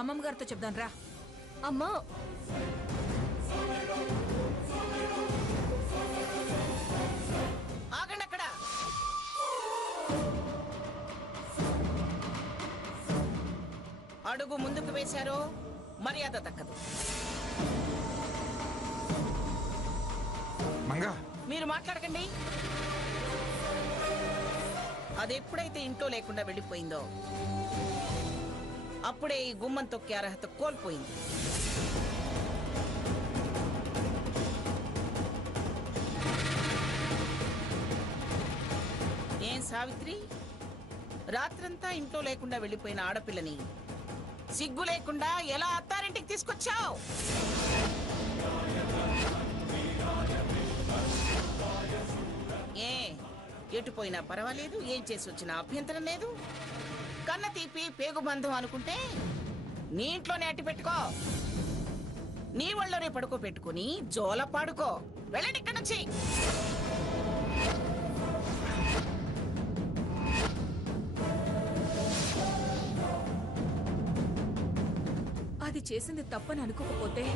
అమ్మమ్మ గారితో చెప్దాం రా. అమ్మా, ఆగండి అక్కడ. అడుగు ముందుకు వేశారో మర్యాద దక్కదు. మీరు మాట్లాడకండి. అది ఎప్పుడైతే ఇంట్లో లేకుండా వెళ్ళిపోయిందో అప్పుడే ఈ గుమ్మం తొక్కే అర్హత కోల్పోయింది. ఏం సావిత్రి, రాత్రంతా ఇంట్లో లేకుండా వెళ్ళిపోయిన ఆడపిల్లని సిగ్గు లేకుండా ఎలా అత్తారింటికి తీసుకొచ్చావు? ఏ ఎటుపోయినా పర్వాలేదు, ఏం చేసి వచ్చినా అభ్యంతరం లేదు. కన్న తీపి పేగు బంధం అనుకుంటే నీ ఇంట్లోనే అట్టి పెట్టుకో, నీ ఒళ్ళోనే పడుకో పెట్టుకుని జోల పాడుకో. వెళ్ళండి ఇక్కడి నుంచి. అది చేసింది తప్పని అనుకోకపోతే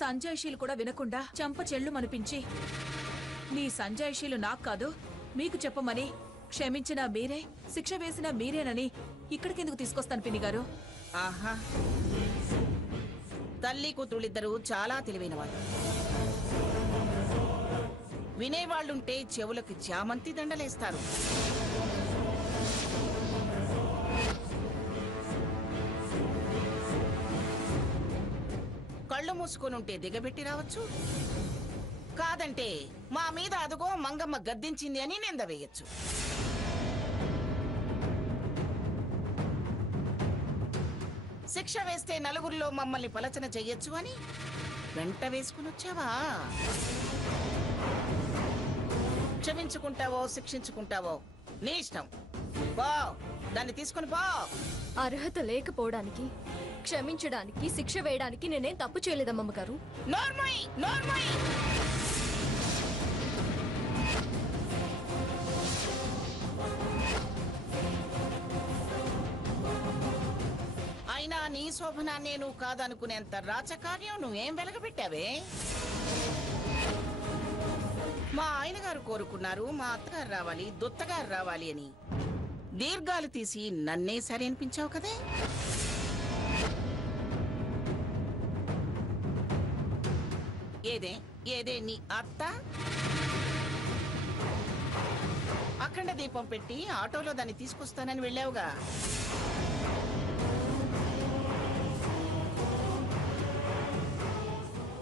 సంజాయిషీలు కూడా వినకుండా చంప చెల్లు మనిపించి నీ సంజాయిషీలు నాకు కాదు మీకు చెప్పమని క్షమించినా మీరే, శిక్ష వేసినా మీరేనని ఇక్కడికెందుకు తీసుకొస్తాను పిన్ని గారు? ఆహా, తల్లి కూతుళ్ళిద్దరూ చాలా తెలివైన వాళ్ళు. వినేవాళ్లుంటే చెవులకు చామంతి దండలేస్తారు. కళ్ళు మూసుకొనుంటే దిగబెట్టి రావచ్చు, కాదంటే మా మీద అదుగో మంగమ్మ గద్దించింది అని నింద వేయచ్చు. శిక్ష వేస్తే నలుగురిలో మమ్మల్ని పలచన చెయ్యొచ్చు అని వెంట వేసుకుని వచ్చావా? క్షమించుకుంటావో శిక్షించుకుంటావో నీ ఇష్టం. పో, దాన్ని తీసుకుని పో. అర్హత లేకపోవడానికి, క్షమించడానికి, శిక్ష వేయడానికి నేనేం తప్పు చేయలేదమ్మమ్మ గారు. నోర్మోయ్, నోర్మోయ్. అయినా నీ శోభనాన్నే నువ్వు కాదనుకునేంత రాచకార్యం నువ్వేం వెలగబెట్టావే? మా ఆయన గారు కోరుకున్నారు మా అత్తగారు రావాలి, దొత్తగారు రావాలి అని. దీర్ఘాలు తీసి నన్నే సరి అనిపించావు కదే. ఏదే ఏదే నీ అత్త? అఖండ దీపం పెట్టి ఆటోలో దాన్ని తీసుకొస్తానని వెళ్ళావుగా.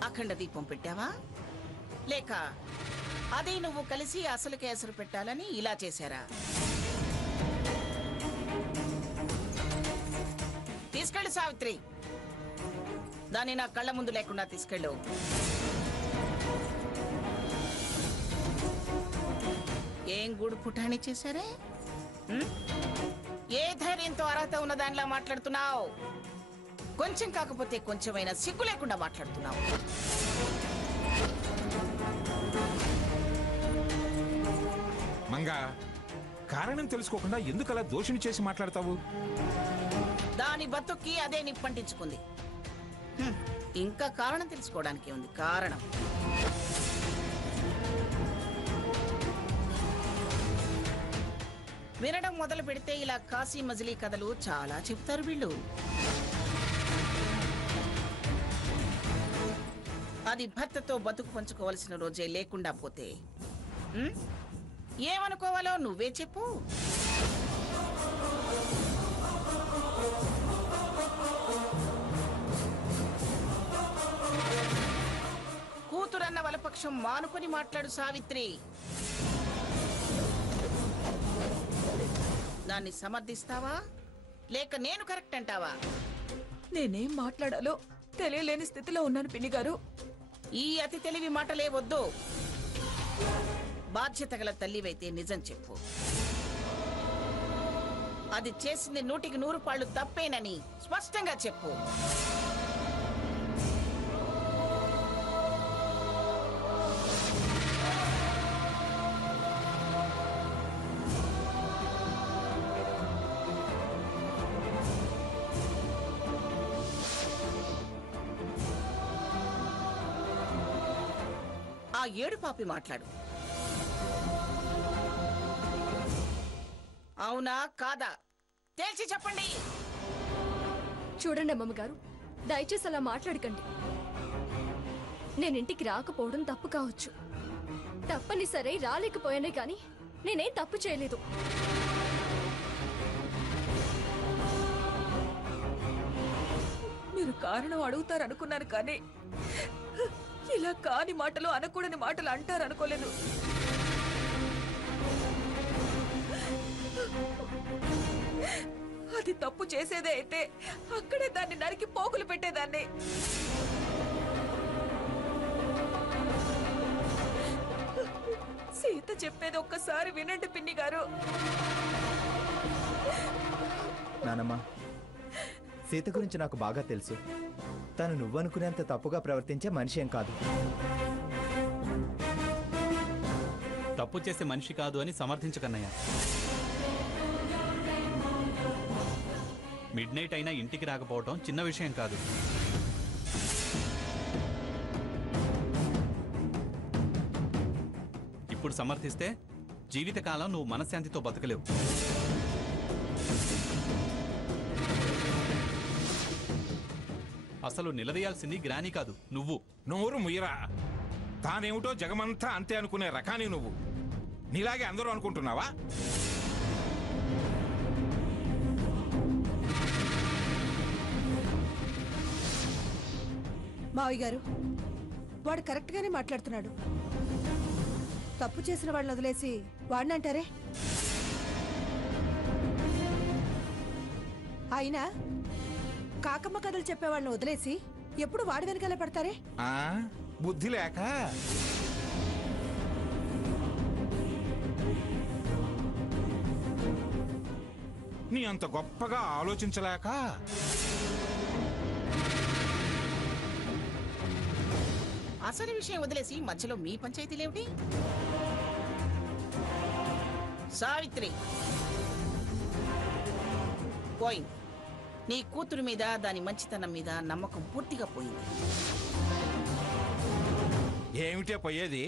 అఖండ దీపం పెట్టావా, లేక అదే నువ్వు కలిసి అసలుకే అసలు పెట్టాలని ఇలా చేశారా? తీసుకెళ్ళు సావిత్రి, దాన్ని నా కళ్ళ ముందు లేకుండా తీసుకెళ్ళు. ఏం గూడు పుటాణి చేశారే? ఏ ధైర్యంతో అర్హత ఉన్న దానిలా మాట్లాడుతున్నావు? కొంచెం కాకపోతే కొంచెమైనా సిగ్గు లేకుండా మాట్లాడుతున్నావు. మంగా, కారణం తెలుసుకోకుండా ఎందుకు అలా దోషిని చేసి మాట్లాడతావు? దాని బతుక్కి అదే నిప్పంటించుకుంది. ఇంకా కారణం తెలుసుకోవడానికి ఉంది. కారణం వినడం మొదలు పెడితే ఇలా కాశీ మజిలీ కథలు చాలా చెప్తారు వీళ్ళు. అది భర్తతో బతుకు పంచుకోవలసిన రోజే లేకుండా పోతే ఏమనుకోవాలో నువ్వే చెప్పు. కూతురన్న వలపక్షం మానుకొని మాట్లాడు సావిత్రి. దాన్ని సమర్థిస్తావా లేక నేను కరెక్ట్ అంటావా? నేనేం మాట్లాడాలో తెలియలేని స్థితిలో ఉన్నాను పిన్ని గారు. ఈ అతి తెలివి మాటలే వద్దు. బాధ్యత గల తల్లివైతే నిజం చెప్పు. అది చేసింది 100కి 100 పాళ్ళు తప్పేనని స్పష్టంగా చెప్పు. ఏడు పాపి మాట్లాడు. అవునా కాదా తేల్చి చెప్పండి. చూడండి అమ్మమ్మగారు, దయచేసి అలా మాట్లాడకండి. నేను ఇంటికి రాకపోవడం తప్పు కావచ్చు, తప్పనిసరి రాలేకపోయానే కానీ నేనేం తప్పు చేయలేదు. మీరు కారణం అడుగుతారనుకున్నాను కానీ ఇలా కాని మాటలు అనకూడని మాటలు అంటారనుకోలేదు. అది తప్పు చేసేదే అయితే అక్కడే దాన్ని నరికి పోగులు పెట్టేదాన్ని. సీత చెప్పేది ఒక్కసారి వినండి పిన్ని గారు. నానమ్మా, సీత గురించి నాకు బాగా తెలుసు. తను నువ్వనుకునేంత తప్పుగా ప్రవర్తించే మనిషి ఏం కాదు. తప్పు చేసే మనిషి కాదు అని సమర్థించకన్నయ్య. మిడ్ నైట్ అయినా ఇంటికి రాకపోవటం చిన్న విషయం కాదు. ఇప్పుడు సమర్థిస్తే జీవితకాలం నువ్వు మనశ్శాంతితో బతకలేవు. అసలు నిలదీయాల్సింది గ్రాని కాదు, నువ్వు. నోరు ముయ్యరా. తానేమిటో జగమంతా అంతే అనుకునే రకాని నువ్వు. నీలాగే అందరూ అనుకుంటున్నావా? మావయ్య గారు, వాడు కరెక్ట్ గానే మాట్లాడుతున్నాడు. తప్పు చేసిన వాళ్ళని వదిలేసి వాడిని అంటారే. అయినా కాకమ్మ కథలు చెప్పేవాళ్ళని వదిలేసి ఎప్పుడు వాడి వెనకాల పడతారే. ఆ బుద్ధి లేక. నీ అంత గొప్పగా ఆలోచించలేక. అసలు విషయం వదిలేసి మధ్యలో మీ పంచాయతీలేమిటి? సావిత్రి పోయింది. నీ కూతురు మీద, దాని మంచితనం మీద నమ్మకం పూర్తిగా పోయింది. ఏమిటే పోయేది?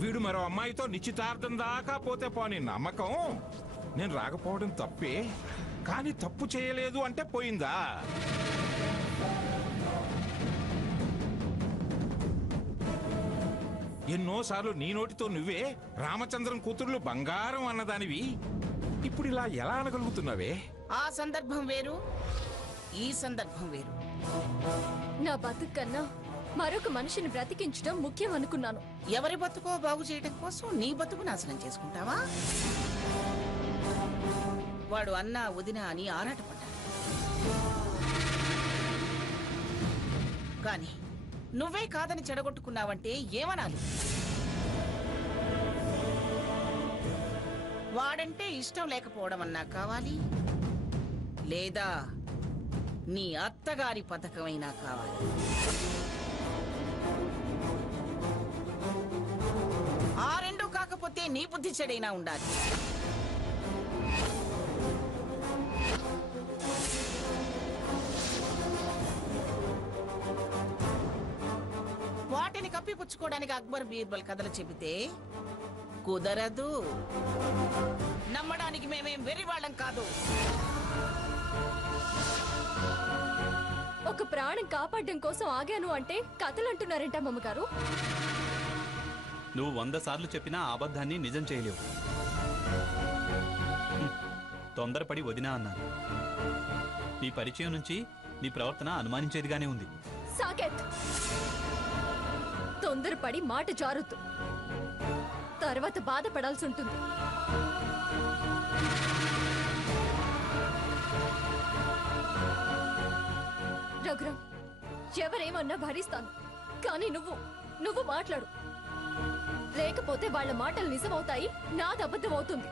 వీడు మరో అమ్మాయితో నిశ్చితార్థం దాకా పోతే పోని నమ్మకం. నేను రాకపోవడం తప్పే, కానీ తప్పు చేయలేదు అంటే పోయిందా? ఎన్నోసార్లు నీ నోటితో నువ్వే రామచంద్రం కూతుర్లు బంగారం అన్నదానివి. ఇప్పుడు ఇలా ఎలా అనగలుగుతున్నావే? ఆ సందర్భం వేరు, ఈ సందర్భం వేరు. నా బతుకు కన్నా మరొక మనిషిని బ్రతికించడం ముఖ్యం అనుకున్నాను. ఎవరి బతుకో బాగు చేయడం కోసం నీ బతుకు నాశనం చేసుకుంటావా? వాడు అన్నా వదినా అని ఆరాటపడ్డాడు, కానీ నువ్వే కాదని చెడగొట్టుకున్నావంటే ఏమనాలి? వాడంటే ఇష్టం లేకపోవడం అన్నా కావాలి, లేదా నీ అత్తగారి పథకమైనా కావాలి. ఆ రెండు కాకపోతే నీ బుద్ధి చెడైనా ఉండాలి. వాటిని కప్పిపుచ్చుకోవడానికి అక్బర్ బీర్బల్ కథలు చెబితే కుదరదు. నమ్మడానికి మేమేం వెర్రివాళ్ళం కాదు. ఒక ప్రాణం కాపాడడం కోసం ఆగాను అంటే కథలు అంటున్నారంట అమ్మగారు. నువ్వు 100 సార్లు చెప్పినా ఆ అబద్ధాన్ని నిజం చేయలేవు. తొందరపడి వదినా అన్నాను. నీ పరిచయం నుంచి నీ ప్రవర్తన అనుమానించేదిగానే ఉంది. సాకేత్, తొందరపడి మాట జారుద్దు, తర్వాత బాధపడాల్సి ఉంటుంది. రఘురామ్, ఎవరేమన్నా భరిస్తాను, కానీ నువ్వు మాట్లాడు. లేకపోతే వాళ్ళ మాటలు నిజమవుతాయి, నాది అబద్ధం అవుతుంది.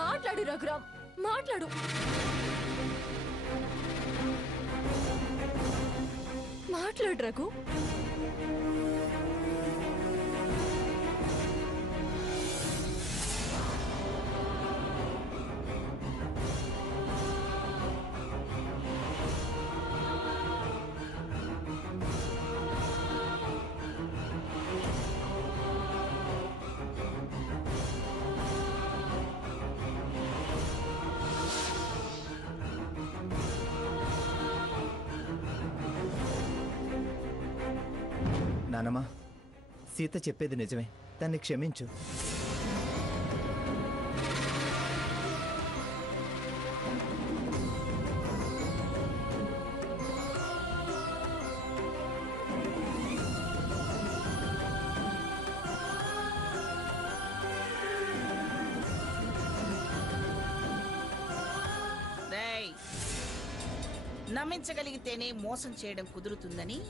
మాట్లాడు రఘురామ్, మాట్లాడు. మాట్లాడు రఘు. నానమ్మ, సీత చెప్పేది నిజమే. తన్ని క్షమించు. రేయ్, నమ్మించగలిగితేనే మోసం చేయడం కుదురుతుందని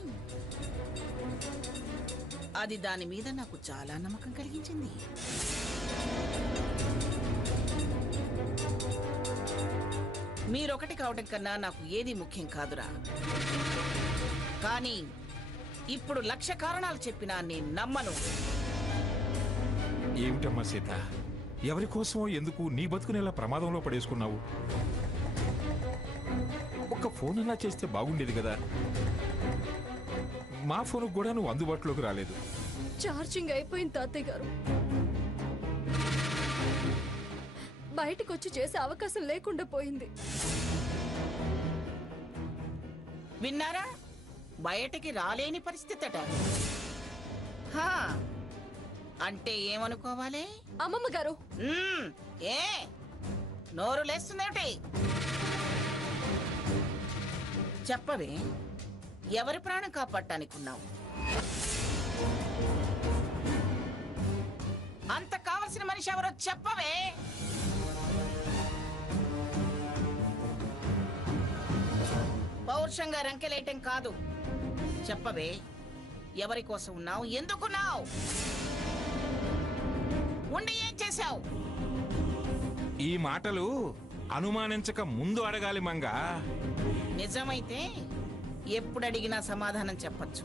అది దాని మీద నాకు చాలా నమ్మకం కలిగించింది. మీరొకటి కావడం కన్నా నాకు ఏది ముఖ్యం కాదురా. కానీ ఇప్పుడు 1,00,000 కారణాలు చెప్పినా నేను నమ్మను. ఏమిటమ్మా సీత, ఎవరి కోసమో ఎందుకు నీ బతుకునేలా ప్రమాదంలో పడేసుకున్నావు? ఒక్క ఫోన్ అలా చేస్తే బాగుండేది కదా. మా ఫోన్కు కూడా నువ్వు అందుబాటులోకి రాలేదు. ఛార్జింగ్ అయిపోయింది తాతయ్య గారు. బయటకు వచ్చి చేసే అవకాశం లేకుండా పోయింది. విన్నారా? బయటికి రాలేని పరిస్థితి అట. అంటే ఏమనుకోవాలి? అమ్మమ్మ గారు, ఏ నోరు లేస్తుందేమిటి? చెప్పవే, ఎవరి ప్రాణం కాపాడటానికున్నావు? అంత కావలసిన మనిషి ఎవరో చెప్పవే. పౌరుషంగా రంకెలేయటం కాదు, చెప్పవే. ఎవరి కోసం ఉన్నావు? ఎందుకున్నావు? ఉండి ఏం చేశావు? ఈ మాటలు అనుమానించక ముందు అడగాలి మంగా. నిజమైతే ఎప్పుడు అడిగినా సమాధానం చెప్పచ్చు.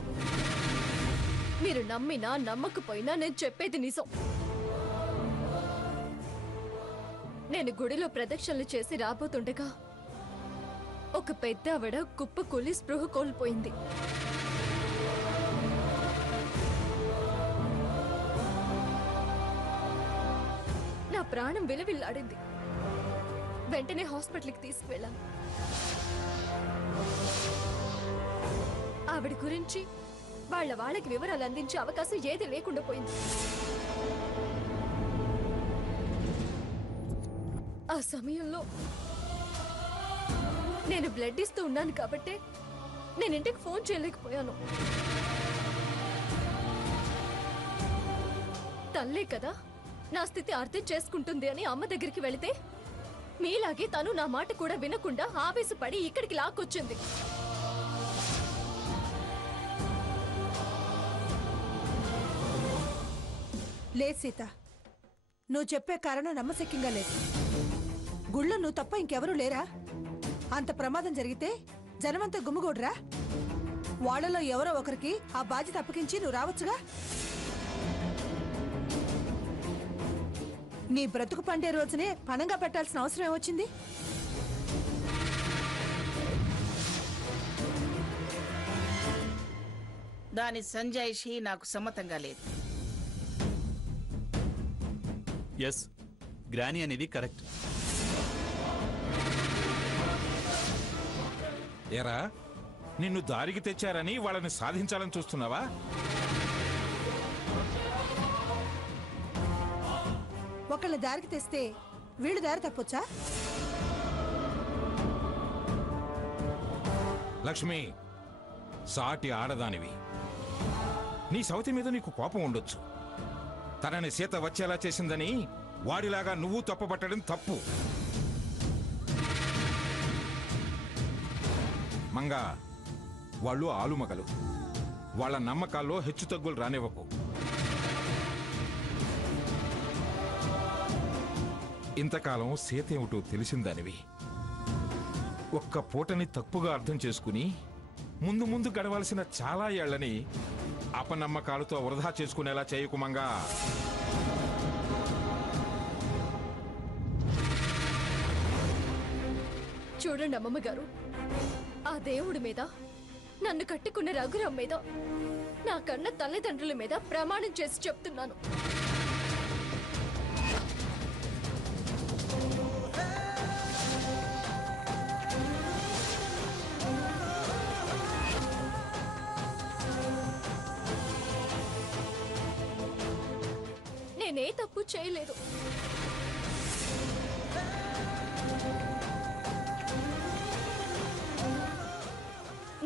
మీరు నమ్మినా నమ్మకపోయినా నేను చెప్పేది నిజం. నేను గుడిలో ప్రదక్షిణలు చేసి రాబోతుండగా ఒక పెద్ద ఆవిడ కుప్పకూలి స్పృహ కోల్పోయింది. నా ప్రాణం విలవిల్లాడింది. వెంటనే హాస్పిటల్కి తీసుకువెళ్ళాను. ఆవిడ గురించి వాళ్ళకి వివరాలు అందించే అవకాశం ఏది లేకుండా పోయింది. ఆ సమయంలో నేను బ్లడ్ ఇస్తూ ఉన్నాను కాబట్టి నేను ఇంటికి ఫోన్ చేయలేకపోయాను. తల్లే కదా, నా స్థితి అర్థం చేసుకుంటుంది అని అమ్మ దగ్గరికి వెళితే మీలాగే తను నా మాట కూడా వినకుండా ఆవేశపడి ఇక్కడికి లాక్కొచ్చింది. లేదు సీత, నువ్వు చెప్పే కారణం నమ్మశక్యంగా లేదు. గుళ్ళో నువ్వు తప్ప ఇంకెవరూ లేరా? అంత ప్రమాదం జరిగితే జనమంతా గుమ్ముగూడరా? వాళ్ళలో ఎవరో ఒకరికి ఆ బాధ్యత అప్పగించి నువ్వు రావచ్చుగా. నీ బ్రతుకు పండే రోజునే పణంగా పెట్టాల్సిన అవసరం ఏమొచ్చింది? దాని సంజాయిషి నాకు సమ్మతంగా లేదు. ఎస్, గ్రాని అనేది కరెక్ట్. ఏరా, నిన్ను దారికి తెచ్చారని వాళ్ళని సాధించాలని చూస్తున్నావా? ఒకళ్ళ దారికి తెస్తే వీళ్ళు దారి తప్పొచ్చా? లక్ష్మి, సాటి ఆడదానివి. నీ సవతి మీద నీకు కోపం ఉండొచ్చు. తనని సీత వచ్చేలా చేసిందని వాడిలాగా నువ్వు తప్పుపట్టడం తప్పు. మంగా, వాళ్ళు ఆలుమగలు. వాళ్ళ నమ్మకాల్లో హెచ్చుతగ్గులు రానివ్వకు. ఇంతకాలం సీత ఏమిటో తెలిసిందానివి. ఒక్క పూటని తప్పుగా అర్థం చేసుకుని ముందు ముందు గడవాల్సిన చాలా ఏళ్లని అపనమ్మకాలతో వృధా చేసుకునేలా చేయకు మంగా. చూడండి అమ్మమ్మ గారు, ఆ దేవుడి మీద, నన్ను కట్టుకున్న రఘురాం మీద, నా కన్న తల్లిదండ్రుల మీద ప్రమాణం చేసి చెప్తున్నాను. చేయలేదు.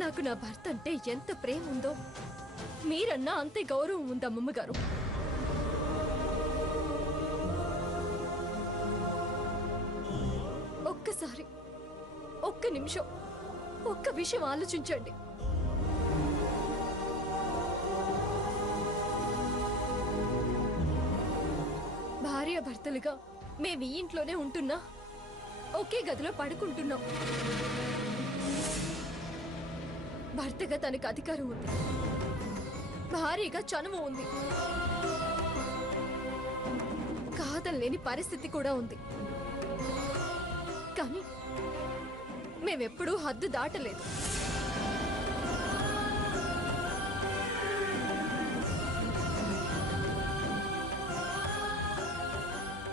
నాకు నా భర్త అంటే ఎంత ప్రేమ ఉందో మీరన్నా అంతే గౌరవం ఉందా అమ్మగారు? ఒక్కసారి, ఒక్క నిమిషం, ఒక్క విషయం ఆలోచించండి. భార్యాభర్తలుగా మేము ఈ ఇంట్లోనే ఉంటున్నా, ఒకే గదిలో పడుకుంటున్నాం. భర్తగా తనకు అధికారం ఉంది, భార్యగా చనువు ఉంది, కాదనలేని పరిస్థితి కూడా ఉంది. కానీ మేమెప్పుడూ హద్దు దాటలేదు.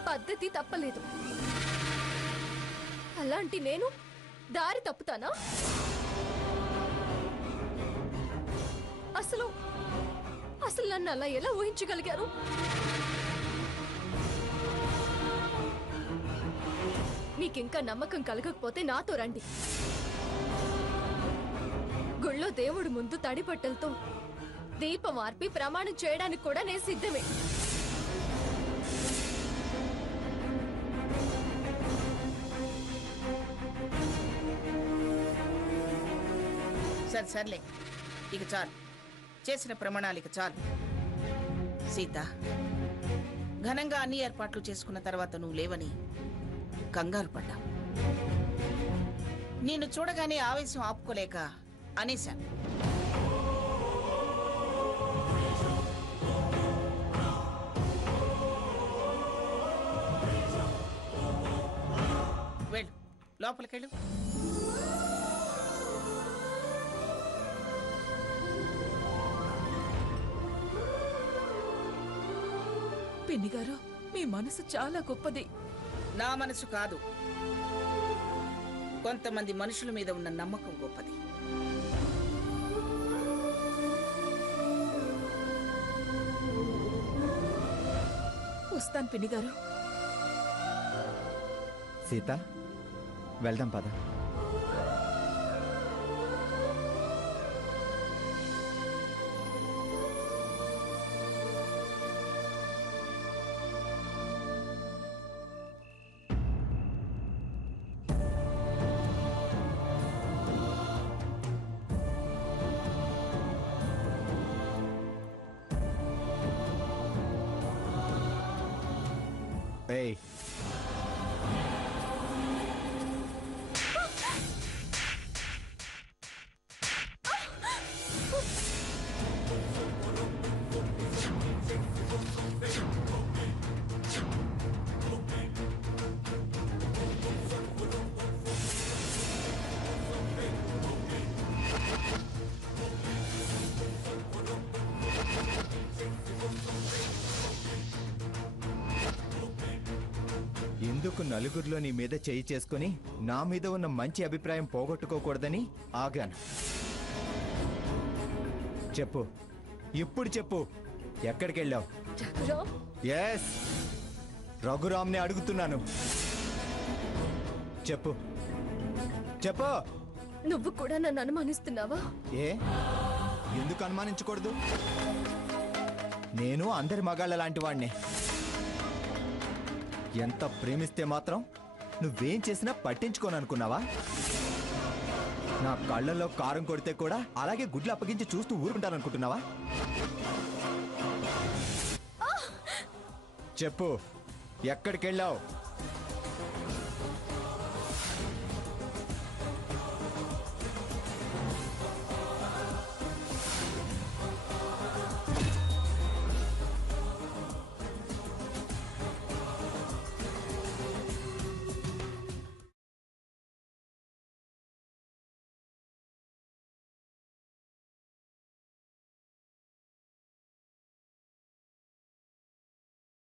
పద్ధతి తప్పలేదు. అలాంటి నేను దారి తప్పుతానా? అసలు అసలు నన్ను అలా ఎలా ఊహించగలిగారు? మీకింకా నమ్మకం కలగకపోతే నాతో రండి. గుళ్ళో దేవుడి ముందు తడి బట్టలతో దీపం ఆర్పి ప్రమాణం చేయడానికి కూడా నేను సిద్ధమే. సర్లే, ఇక చాలు. చేసిన ప్రమాణాలు ఇక చాలు. సీత, ఘనంగా అన్ని ఏర్పాట్లు చేసుకున్న తర్వాత నువ్వు లేవని కంగారు పడ్డా. నిన్ను చూడగానే ఆవేశం ఆపుకోలేక అనేశాను. వెళ్ళు, లోపలికెళ్ళు. పిన్ని గారు, మీ మనసు చాలా గొప్పది. నా మనసు కాదు, కొంతమంది మనుషుల మీద ఉన్న నమ్మకం గొప్పది. వస్తాను పిన్ని గారు. సీత, వెళ్దాం పద. ఏయ్, ఎందుకు నలుగురిలో నీ మీద చేయి చేసుకుని నా మీద ఉన్న మంచి అభిప్రాయం పోగొట్టుకోకూడదని ఆగాను. చెప్పు, ఇప్పుడు చెప్పు, ఎక్కడికి వెళ్ళావు? ఎస్, రఘురామ్ని అడుగుతున్నాను. చెప్పు చెప్పు. నువ్వు కూడా నన్ను అనుమానిస్తున్నావా? ఏ, ఎందుకు అనుమానించకూడదు? నేను అందరి మగాళ్ళ లాంటి వాడిని. ఎంత ప్రేమిస్తే మాత్రం నువ్వేం చేసినా పట్టించుకోననుకున్నావా? నా కళ్ళల్లో కారం కొడితే కూడా అలాగే గుడ్లు అప్పగించి చూస్తూ ఊరుకుంటాననుకుంటున్నావా? చెప్పు, ఎక్కడికి వెళ్ళావు?